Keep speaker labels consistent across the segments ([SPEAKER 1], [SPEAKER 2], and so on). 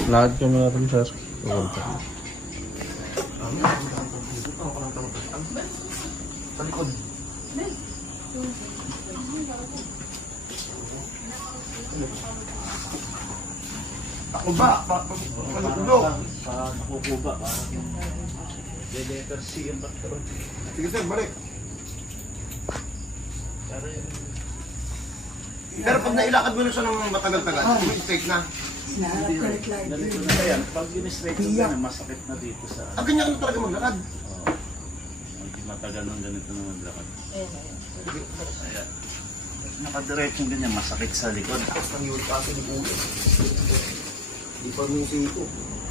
[SPEAKER 1] Lahat kami natin, sir. Pupunta.
[SPEAKER 2] Sa likod. Ako ba? Palugdog.
[SPEAKER 3] Nakukuba, parang yung letter C yung patron.
[SPEAKER 2] Sige sir, balik.
[SPEAKER 3] Pero yung
[SPEAKER 2] Pero pag nailakad mo na siya ng matagal-tagal, mistake na.
[SPEAKER 3] ganito na yan. Pag in-straight ko na, masakit na dito sa...
[SPEAKER 2] Ganyan ka na talaga maglakad.
[SPEAKER 3] Pag matagal ng ganito na maglakad. Ayan. Nakadiretsyong ganyan, masakit sa likod.
[SPEAKER 2] Tapos nang yun kasi di ulo. Di pa minsi ito.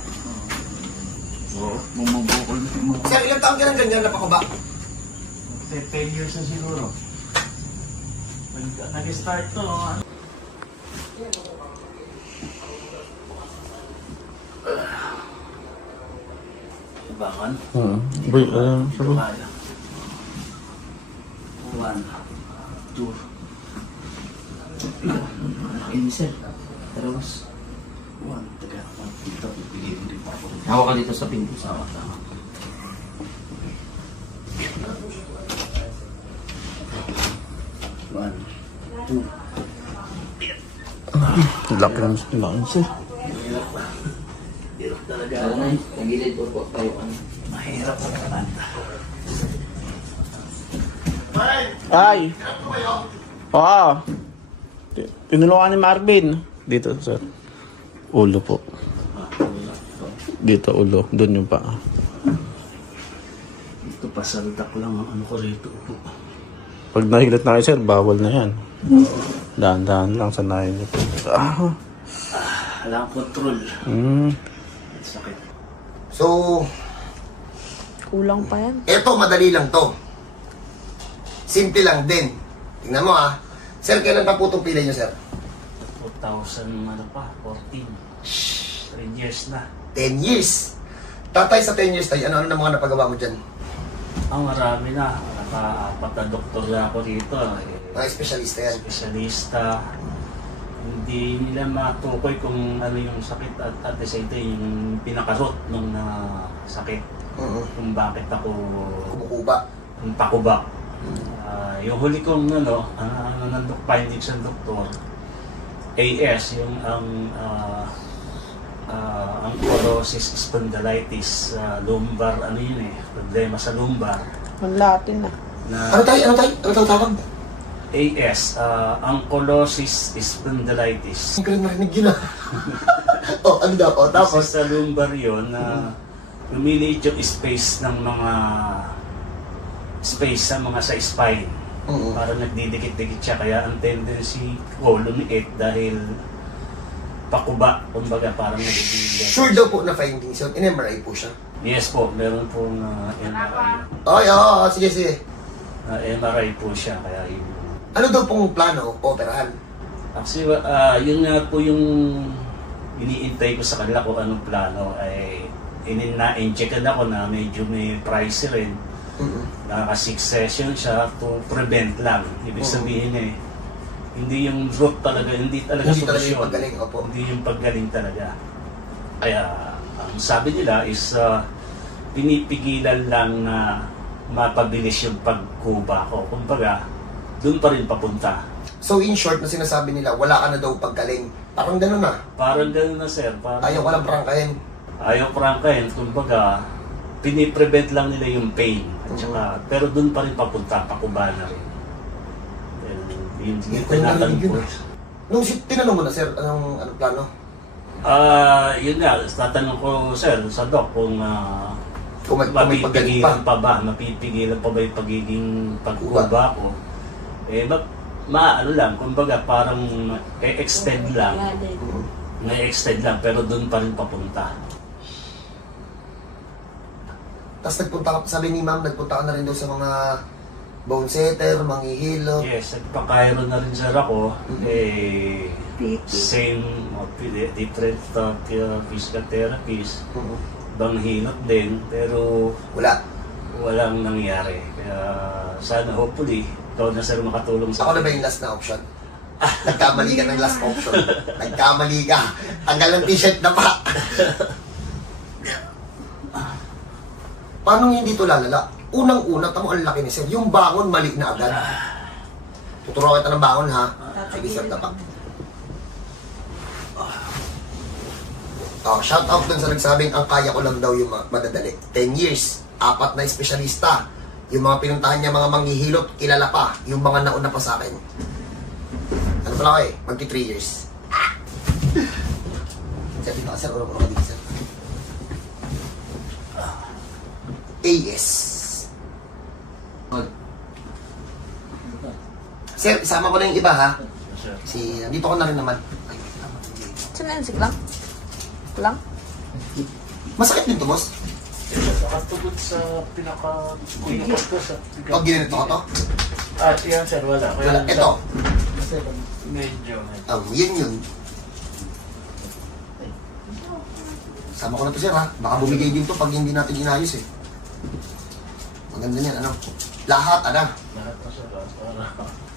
[SPEAKER 3] Oo, bumubukol na yung mga...
[SPEAKER 2] Sir, ilang taon ka ng ganyan na pakaba?
[SPEAKER 3] 10 years na siguro. Nag-start to, ano? Abangan.
[SPEAKER 1] Wait, sir.
[SPEAKER 3] Kaya. 1, 2. Insel. Terus. 1, taga. Dito, pipiliin din pa ako.
[SPEAKER 4] Hawak ka dito sa pinto. Sama.
[SPEAKER 3] One, 2.
[SPEAKER 1] Laki ng sir.
[SPEAKER 3] Hirap pa. Hirap talaga.
[SPEAKER 4] Sana na yun. Nagilid po po tayo.
[SPEAKER 3] Mahirap ang kanta.
[SPEAKER 1] Ay! Oo. Tinulungan ni Marvin. Dito, sir. Ulo po. Dito, ulo. Doon yung paa.
[SPEAKER 3] Ito pasaldak lang ang ano ko rito.
[SPEAKER 1] Pag nahilat na kayo, sir, bawal na yan. Dahan-dahan lang, sanayin niyo po.
[SPEAKER 3] Wala akong control. Sakit.
[SPEAKER 2] So,
[SPEAKER 5] Kulang pa yan.
[SPEAKER 2] eto madali lang to. Simple lang din. Tingnan mo ah. Sir, kailan pa po itong pilay niyo, sir?
[SPEAKER 3] 2000, ano pa, 14. 3 years na.
[SPEAKER 2] 10 years. Tatay, sa 10 years tayo, ano na mga napagawa mo dyan?
[SPEAKER 3] Marami na. Naka-4 na doktor na ako rito.
[SPEAKER 2] Mga espesyalista yan.
[SPEAKER 3] Espesyalista. Hindi nila matukoy kung ano yung sakit at the same time yung pinaka-root nung sakit. Kung bakit ako
[SPEAKER 2] Kumukuba.
[SPEAKER 3] yung pakuba. Yung huli kong findings ng doktor, AS, yung ankylosing spondylitis, lumbar, ano yun problema sa lumbar.
[SPEAKER 5] Ang Latin na.
[SPEAKER 2] Ano tawag?
[SPEAKER 3] AS, ankylosing spondylitis.
[SPEAKER 2] Ang galing marinig yun ah. Oh, ano daw? Oh,
[SPEAKER 3] Tapos
[SPEAKER 2] tapos?
[SPEAKER 3] sa lumbar yun, lumiliit yung space ng mga sa spine. Parang nagdidikit-dikit siya, kaya ang tendency ko lumiit dahil pakuba, kumbaga parang nagdidikit.
[SPEAKER 2] Sure daw po na findings yun. In-MRI po siya.
[SPEAKER 3] Yes po, meron pong MRI.
[SPEAKER 2] Ay, oo, sige, sige.
[SPEAKER 3] MRI po siya, kaya yun.
[SPEAKER 2] Ano daw pong plano? Operahan?
[SPEAKER 3] Actually, yun nga po yung iniintay ko sa kanila kung anong plano. Ay, na-injectan ako na medyo may pricey rin. Naka-6 session siya to prevent lang. Ibig sabihin hindi yung root talaga, hindi talaga
[SPEAKER 2] Hindi talaga
[SPEAKER 3] solusyon.
[SPEAKER 2] yung paggaling, opo.
[SPEAKER 3] Hindi yung paggaling talaga. Kaya, ang sabi nila is pinipigilan lang na mapabilis yung pagkuba ko. Kumbaga, doon pa rin papunta.
[SPEAKER 2] So in short, na sinasabi nila, wala ka na daw paggaling. Parang gano'n na.
[SPEAKER 3] Parang gano'n na, sir. Parang,
[SPEAKER 2] Ayaw ka lang prangkahin.
[SPEAKER 3] Ayaw prangkahin. Kumbaga, piniprevent lang nila yung pain. At saka, pero doon pa rin papunta, pakuba na rin. Yun tinatanong ko.
[SPEAKER 2] Nung tinanong mo na, sir, anong plano?
[SPEAKER 3] Yun nga, tatanong ko, sir, sa doc, kung
[SPEAKER 2] Kung may paggaling pa.
[SPEAKER 3] mapipigilan pa ba, mapipigilan pa ba yung pagiging pagkuba ko? Ano lang, kumbaga parang extend lang. May extend lang, pero doon pa rin papunta.
[SPEAKER 2] Tapos nagpunta ka, sabi ni ma'am, nagpunta ka na rin daw sa mga bone setter, manghihilot.
[SPEAKER 3] Yes, nagpa-Cairo na rin sir ako. Same, different physical therapies. Bang hinot din, pero walang nangyari. Kaya sana hopefully, ikaw na sir makatulong sa
[SPEAKER 2] Ako na ba yung last na option? Nagkamali ka ng last option. Nagkamali ka. Tanggal ng t-shirt na pa. Paano hindi to lalala? Unang-una, tamo ang laki ni sir. Yung bangon, mali na agad. Tuturuan kita ng bangon, ha? Sige, sir, tapak. Oh, shout out dun sa nagsabing ang kaya ko lang daw yung madadali. 10 years, 4 na espesyalista. Yung mga pinuntahan niya, mga manghihilot, kilala pa. Yung mga nauna pa sa akin. Ano pala ko eh? Magti 3 years. Sir, dito ka sir. Urong-urong ka dito sir. AS. Sir, isama ko na yung iba ha. Si, dito ko na rin naman. Ay, wait lang.
[SPEAKER 5] Sinensik lang? Lang?
[SPEAKER 2] Masakit din to, boss?
[SPEAKER 3] Nakatugod sa pinaka-kulikot ko sa
[SPEAKER 2] Pag ginanito ko to?
[SPEAKER 3] yan sir, wala.
[SPEAKER 2] Wala. Ito.
[SPEAKER 3] Medyo.
[SPEAKER 2] Yun. Sama ko na to, sir, ha? Baka bumigay din to pag hindi natin inayos, eh. Maganda niyan, ano? Lahat, ano?
[SPEAKER 3] Lahat na sir, para.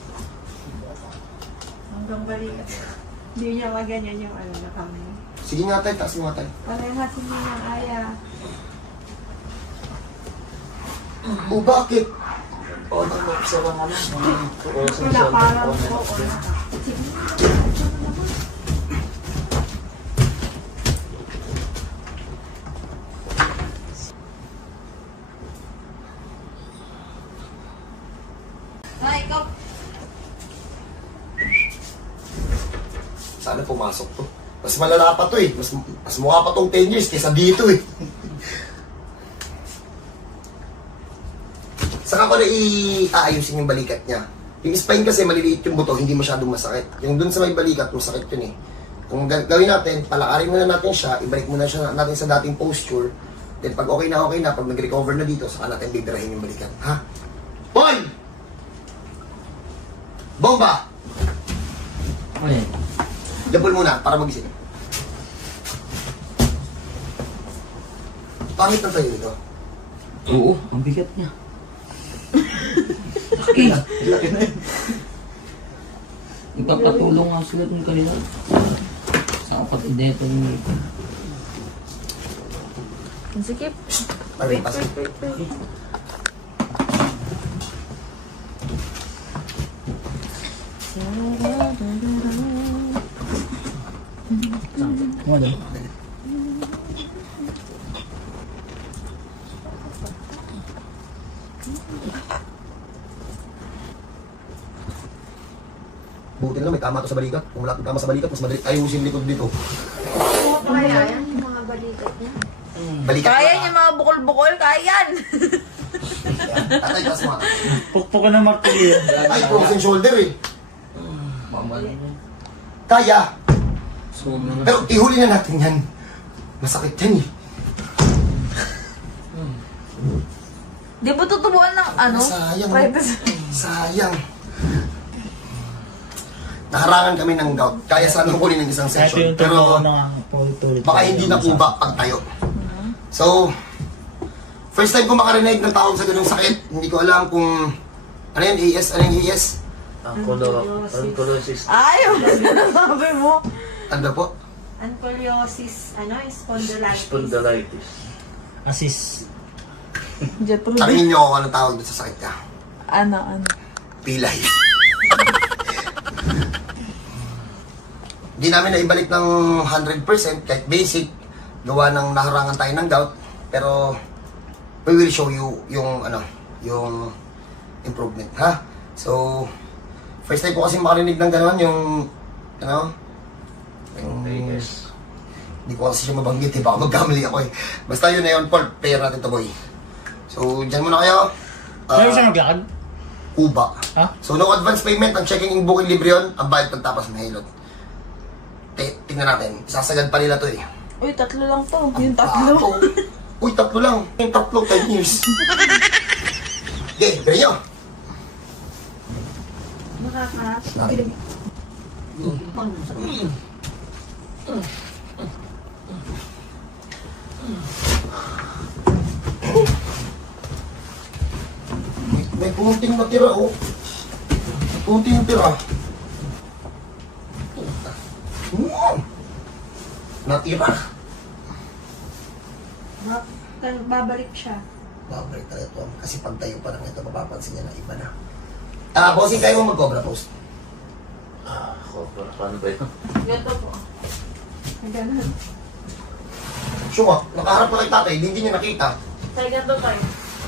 [SPEAKER 6] Hanggang balikat. Hindi niya maganyan yung ano na kami.
[SPEAKER 2] Sige nga tayo, taas mo nga tayo.
[SPEAKER 6] Parehasin niya ng aya.
[SPEAKER 2] Oh, bakit?
[SPEAKER 3] O, sa mga
[SPEAKER 6] Wala parang po.
[SPEAKER 5] Ikaw.
[SPEAKER 2] Sana pumasok to. Mas malala pa to eh. Mas mukha pa tong 10 years kaysa dito eh. Saka ko na i-aayusin yung balikat niya. Yung spine kasi maliliit yung buto, hindi masyadong masakit. Yung dun sa may balikat, masakit yun eh. Kung gawin natin, palakarin muna natin siya, ibalik muna siya natin sa dating posture. Then pag okay na, pag nag-recover na dito, saka natin bibirahin yung balikat. Ha? Boy! Bomba!
[SPEAKER 4] Ay,
[SPEAKER 2] Labol muna, para magising. Pangit na tayo dito.
[SPEAKER 4] oo, ang bigat niya. Nagpapatulong nga sila dun kanila. Sa kapatid nito ni
[SPEAKER 5] Sikip.
[SPEAKER 2] Wait.
[SPEAKER 4] Wala.
[SPEAKER 2] Buti na lang, may tama to sa balikat. Kung wala tama sa balikat, mas madali ayusin likod dito.
[SPEAKER 6] Oo, kaya yan yung mga balikat niya.
[SPEAKER 2] Balikat
[SPEAKER 5] Kaya
[SPEAKER 2] na.
[SPEAKER 5] niya mga bukol-bukol, kaya yan.
[SPEAKER 2] Tatay, taas mo.
[SPEAKER 3] Pukpukan ng martilyo.
[SPEAKER 2] Ay, frozen shoulder eh.
[SPEAKER 4] Mamala niya.
[SPEAKER 2] Kaya.
[SPEAKER 4] So, mga
[SPEAKER 2] Pero ihuli na natin yan. Masakit yan eh.
[SPEAKER 5] Di ba tutubuan ng ano?
[SPEAKER 2] Sayang.
[SPEAKER 5] Privacy.
[SPEAKER 2] Sayang. Naharangan kami ng gout. Kaya sana kunin ng isang session. Pero baka hindi na kuba pag tayo. So, first time ko makarinig ng tawag sa ganung sakit. Hindi ko alam kung ano yan, AS? Ano yung AS?
[SPEAKER 3] Ankylosis.
[SPEAKER 5] Ayaw, sabi mo.
[SPEAKER 2] Ano po?
[SPEAKER 6] Ankylosis, spondylitis.
[SPEAKER 3] Spondylitis.
[SPEAKER 7] Assist.
[SPEAKER 5] Jet proof.
[SPEAKER 2] Tanungin niyo ako anong tawag doon sa sakit ka.
[SPEAKER 5] Ano?
[SPEAKER 2] Pilay. Hindi namin naibalik ng 100% kahit basic. Gawa ng naharangan tayo ng gout. Pero we will show you yung yung improvement, ha? So, first time ko kasi makarinig ng gano'n, yung
[SPEAKER 3] Yes.
[SPEAKER 2] hindi ko kasi siya mabanggit eh, baka magkamali ako eh. Basta yun na yun, Paul, player natin to, boy. So, dyan muna kayo.
[SPEAKER 7] Kaya siya naglakad?
[SPEAKER 2] Uba.
[SPEAKER 7] Ha?
[SPEAKER 2] So, no advance payment, ang checking in booking libre yun, ang bayad pagtapas ng hilot. Tingnan natin, isasagad pa nila to eh.
[SPEAKER 5] Uy, 3 lang to. Yung 3.
[SPEAKER 2] Uy, 3 lang. Yung 3, 10 years. Okay, gawin nyo.
[SPEAKER 6] Nakaka.
[SPEAKER 2] May kunting natira, oh. Kunting tira. Natira.
[SPEAKER 6] Babalik siya.
[SPEAKER 2] Babalik talaga ito. Kasi pag tayo pa lang ito, mapapansin niya na iba na. Bossing, kayo mo mag-cobra pose.
[SPEAKER 3] Paano ba yun?
[SPEAKER 5] Ganito po.
[SPEAKER 6] Ganun.
[SPEAKER 2] Sure, nakaharap na kay tatay, hindi niya nakita.
[SPEAKER 5] Tayo ganito tayo.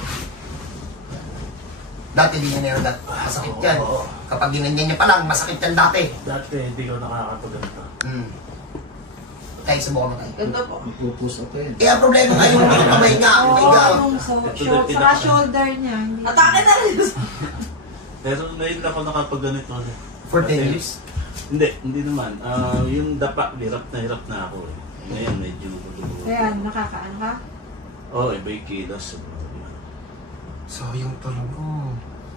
[SPEAKER 2] Dati hindi niya na masakit yan. Kapag ginanyan niya pa lang, masakit yan dati.
[SPEAKER 3] Dati hindi ko nakakapaganda.
[SPEAKER 2] Tayo, subukan mo tayo.
[SPEAKER 5] Ganito po.
[SPEAKER 4] Pupusa pa yun.
[SPEAKER 2] Eh, ang problema nga yung mga kamay nga.
[SPEAKER 6] Oo,
[SPEAKER 2] May gout.
[SPEAKER 6] yung saka shoulder niya. Hindi.
[SPEAKER 5] Atake na rin!
[SPEAKER 3] Pero ngayon ako nakapagganito.
[SPEAKER 2] For 10 years.
[SPEAKER 3] Hindi naman. Yung dapa, hirap na ako eh. Ngayon medyo...
[SPEAKER 6] Ayan, nakakaan ka?
[SPEAKER 3] Oo, iba yung kilos.
[SPEAKER 2] So, yung tulog mo.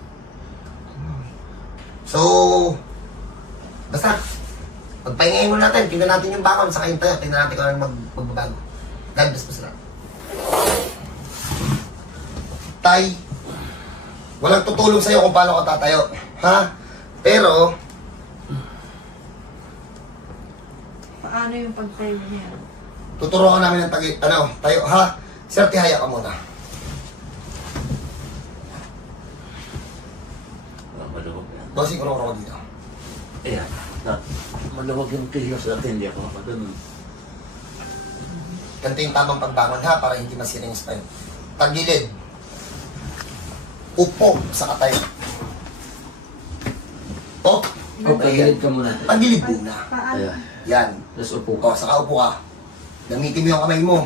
[SPEAKER 2] So, basta, pagpahingayin mo natin, tingnan natin yung bakon, saka yung tayo, tingnan natin kung anong magbabago. God bless po sila. Tay, walang tutulong sa'yo kung paano ka tatayo. Ha? Pero,
[SPEAKER 6] Paano yung pagtayo niya?
[SPEAKER 2] tuturuan namin ng tayo, ha? Sir, tihaya ka muna.
[SPEAKER 3] Maluwag yan.
[SPEAKER 2] Bossing, kurong-kurong ko dito.
[SPEAKER 3] Ayan. Maluwag yung kilos at hindi ako makaganon.
[SPEAKER 2] Ganito yung tamang pagbangon ha, para hindi masira yung spine. Tagilid. Upo sa katayo. Up.
[SPEAKER 4] O, pagilid ka muna.
[SPEAKER 2] Tagilid muna.
[SPEAKER 6] Paano?
[SPEAKER 3] Ayan.
[SPEAKER 2] Yan.
[SPEAKER 4] Tapos upo ka.
[SPEAKER 2] O, saka upo ka. Gamitin mo yung kamay mo.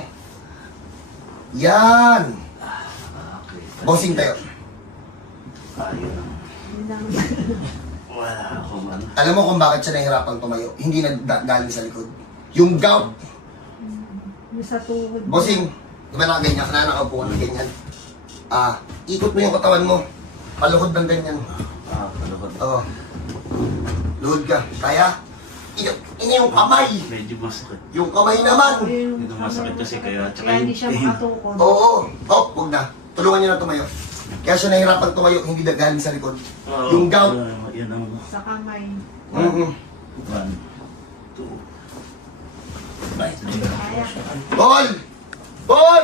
[SPEAKER 2] Yan.
[SPEAKER 3] Okay.
[SPEAKER 2] Bossing tayo.
[SPEAKER 3] Ayun.
[SPEAKER 6] Hindi naman.
[SPEAKER 3] Wala akong ano.
[SPEAKER 2] Alam mo kung bakit siya nahihirapang tumayo? Hindi galing sa likod. Yung gout.
[SPEAKER 6] Yung sa tuhod.
[SPEAKER 2] Bossing, diba nakaganyan ka na, nakaupo ka na ganyan. Ikot mo yung katawan mo. Paluhod ng ganyan.
[SPEAKER 3] Maluwag.
[SPEAKER 2] Oo. Luhod ka. Kaya? Ina yung kamay.
[SPEAKER 3] Medyo masakit.
[SPEAKER 2] Yung kamay naman.
[SPEAKER 3] Yun ang masakit kasi kaya. Tsaka
[SPEAKER 6] Kaya hindi siya makatukod.
[SPEAKER 2] Oo. Huwag na. Tulungan niyo na tumayo. Kaya siya nahihirapan tumayo, hindi na galing sa likod. Yung gout.
[SPEAKER 3] Yan ang...
[SPEAKER 6] Sa kamay.
[SPEAKER 2] Mm-hmm.
[SPEAKER 3] 1, 2...
[SPEAKER 6] Kaya.
[SPEAKER 2] Ball! Ball!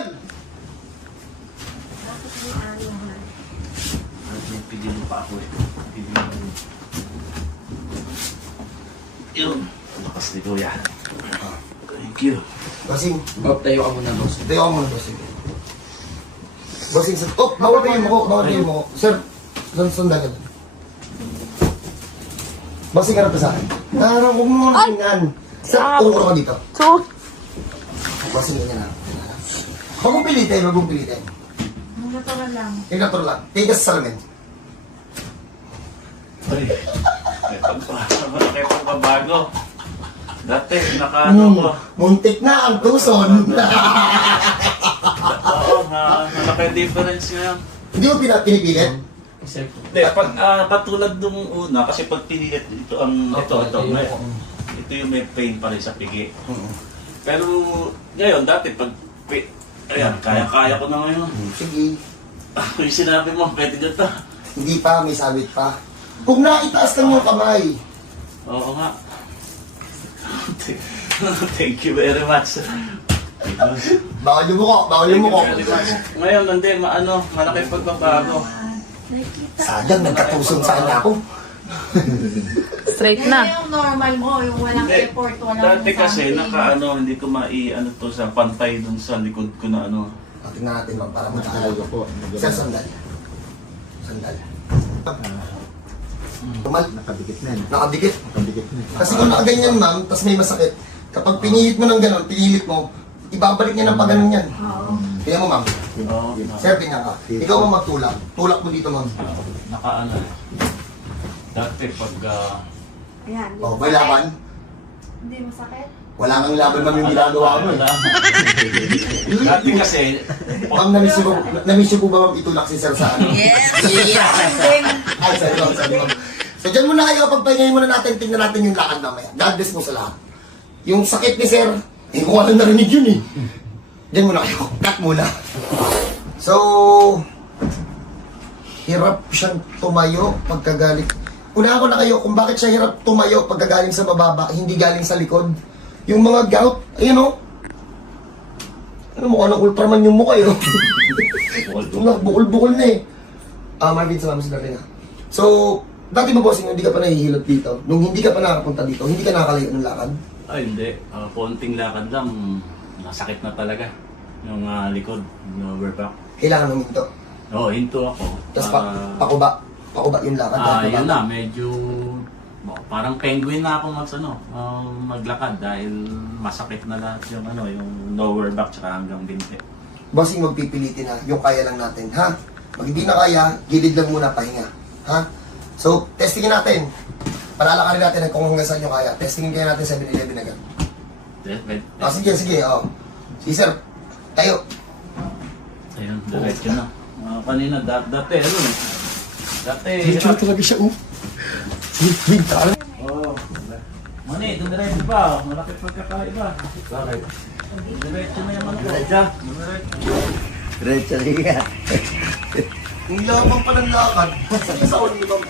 [SPEAKER 3] May pigil pa ako eh. Pigil pa. Yun. Lakas ni Kuya. Thank you.
[SPEAKER 2] Bossing,
[SPEAKER 4] O, tayo ka muna, boss.
[SPEAKER 2] tayo ka muna, bossing. Bossing, bawal kayo mo. Bawal kayo mo. Sir, sundan ka. Bossing, harap ka sa akin. Harap ko mo tingnan. Sir, tungkol ka dito. Bossing, ganyan na. Huwag mong pilitin, huwag mong pilitin.
[SPEAKER 6] Natural lang.
[SPEAKER 2] Yung natural lang. Tingin ka sa salamin.
[SPEAKER 3] Ay, may pagbabago. Dati, nakaano ko.
[SPEAKER 2] Muntik na ang tuson.
[SPEAKER 3] Oo, malaki difference nga.
[SPEAKER 2] Hindi mo pinipilit?
[SPEAKER 3] Hindi, katulad nung una, kasi pag pinilit, ito yung may pain pa rin sa pigi. Pero ngayon, dati pag, ayan, kaya-kaya ko na ngayon.
[SPEAKER 2] Sige.
[SPEAKER 3] Yung sinabi mo, pwede na ito.
[SPEAKER 2] Hindi pa, may sabit pa. Kung naitaas lang yung kamay.
[SPEAKER 3] Oo nga. Thank you very much.
[SPEAKER 2] Bawal yung muko, bawal yung muko.
[SPEAKER 3] Ngayon, hindi, malaki pagbabago.
[SPEAKER 2] Sayang, nagkatusong sa kanya ako.
[SPEAKER 5] Straight
[SPEAKER 6] Yan
[SPEAKER 5] na.
[SPEAKER 6] yung normal mo, yung walang
[SPEAKER 3] Hindi,
[SPEAKER 6] effort, walang
[SPEAKER 3] dati kasi,
[SPEAKER 6] something.
[SPEAKER 3] hindi ko to sa pantay dun sa likod ko na
[SPEAKER 2] Tingnan natin ma'am, para mataalala ko. Sir, sandal. Sandal. Tumal.
[SPEAKER 8] Nakadikit na yan.
[SPEAKER 2] Nakadikit.
[SPEAKER 8] Nakadikit na.
[SPEAKER 2] Kasi kung nakaganyan ma'am, tapos may masakit, kapag pinilit mo ng gano'n, pinilit mo, ibabalik niya ng pagano'n yan.
[SPEAKER 6] Oo.
[SPEAKER 2] Tingnan mo ma'am.
[SPEAKER 3] Oo.
[SPEAKER 2] Sir, tingnan ka. Ikaw mo magtulak. Tulak mo dito ma'am.
[SPEAKER 3] Nakaano. Dati pag...
[SPEAKER 6] Ayan. di
[SPEAKER 2] Oh,
[SPEAKER 6] ba?
[SPEAKER 2] may laban.
[SPEAKER 6] Hindi masakit?
[SPEAKER 2] Wala kang laban ma'am yung ginagawa mo eh.
[SPEAKER 3] Dati kasi...
[SPEAKER 2] Ma'am, namiss niyo po ba ma'am itulak si sir sa ano?
[SPEAKER 5] Yes!
[SPEAKER 2] Ay, sorry ma'am. So dyan muna kayo, pagpahingayin muna natin, tingnan natin yung lakad mamaya. God bless mo sa lahat. Yung sakit ni sir, ko walang narinig yun eh. Dyan muna kayo, cut muna. So, hirap siyang tumayo pagkagaling. Unahan ko na kayo kung bakit siya hirap tumayo pagkagaling sa bababa, hindi galing sa likod. Yung mga gout, ayun o. Ano, mukha ng Ultraman yung mukha yun. Bukol-bukol na eh. Marvin, salamat sa dati na. So, dati ba bossing, hindi ka pa nahihilot dito? Nung hindi ka pa nakapunta dito, hindi ka nakakalayo ng lakad?
[SPEAKER 3] Ay, hindi. Konting lakad lang, nasakit na talaga. Yung likod, lower back.
[SPEAKER 2] Kailangan huminto.
[SPEAKER 3] Oo, hinto ako.
[SPEAKER 2] Tapos pakuba. Pakuba yung lakad.
[SPEAKER 3] Yun na, medyo parang penguin na ako maglakad dahil masakit na lahat yung yung lower back tsaka hanggang binte.
[SPEAKER 2] Bossing, magpipilitin ha. Yung kaya lang natin, ha? Pag hindi na kaya, gilid lang muna, pahinga. Ha? So, testingin natin. Palalakarin natin kung hanggang saan yung kaya. Testingin kaya natin 7-11 agad. Sige. Sige, sir. Tayo.
[SPEAKER 3] Ayun, diretso na. Kanina, dati, Dati,
[SPEAKER 2] Dito talaga siya,
[SPEAKER 3] Oo. Mani, dumiretso pa. Malaki pagkakaiba. Bakit? Diretso na yung Diretso?
[SPEAKER 4] Diretso liga.
[SPEAKER 2] Ang labang pa ng lakad. Sige sa ulo, diba?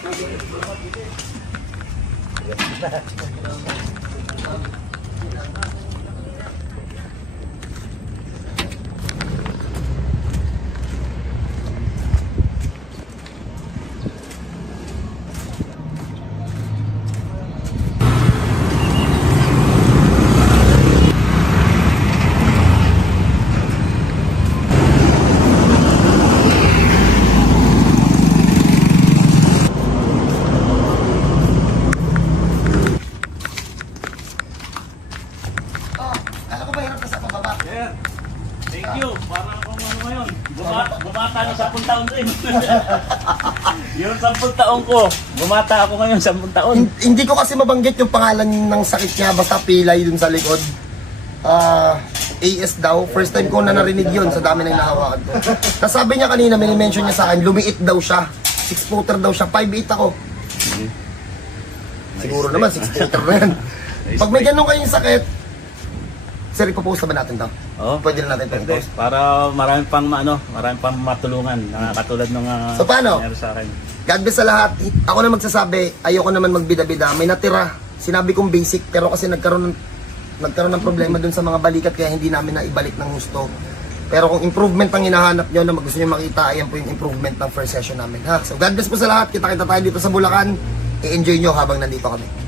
[SPEAKER 2] Alam ko ba hirap na sa pababa?
[SPEAKER 3] Sir, thank you. Para akong ngayon. Bumata na 10 taon rin. Yung 10 taon ko. Bumata ako ngayon 10 taon.
[SPEAKER 2] Hindi ko kasi mabanggit yung pangalan ng sakit niya, basta pilay dun sa likod. AS daw. First time ko na narinig yun sa dami ng nahawakan ko. Nasabi niya kanina, minimension niya sa akin, lumiit daw siya. 6-footer daw siya. 5'8 ako. Siguro naman, 6-footer na yan. Pag may ganun kayong sakit, sir, ipopost na ba natin to?
[SPEAKER 3] Oo.
[SPEAKER 2] Pwede na natin ito
[SPEAKER 3] Pwede.
[SPEAKER 2] i-post.
[SPEAKER 3] Para marami pang matulungan na katulad ng
[SPEAKER 2] So, paano?
[SPEAKER 3] nangyari sa akin.
[SPEAKER 2] God bless sa lahat. Ako na magsasabi, ayoko naman magbida-bida. May natira. Sinabi kong basic, pero kasi nagkaroon ng problema dun sa mga balikat kaya hindi namin na ibalik ng gusto. Pero kung improvement ang hinahanap nyo na gusto nyo makita, ayan po yung improvement ng first session namin. Ha? So God bless po sa lahat. Kita-kita tayo dito sa Bulacan. I-enjoy nyo habang nandito kami.